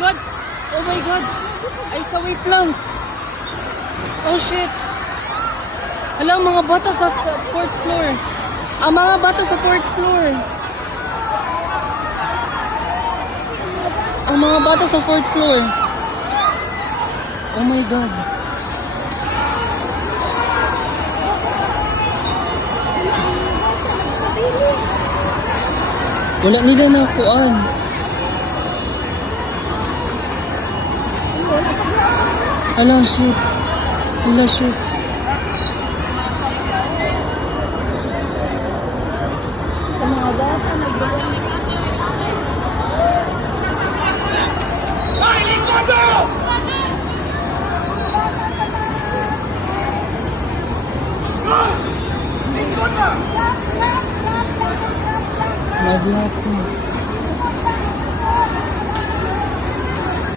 God! Oh my God! Ay, sa wait lang! Oh shit! Hala, mga bata sa fourth floor. Ang mga bata sa fourth floor. Ang mga bata sa fourth floor. Oh my God. Wala nila nakuan. Hala, shit. Hala, shit. Sa mga bata, nagbilang. Lagi ako.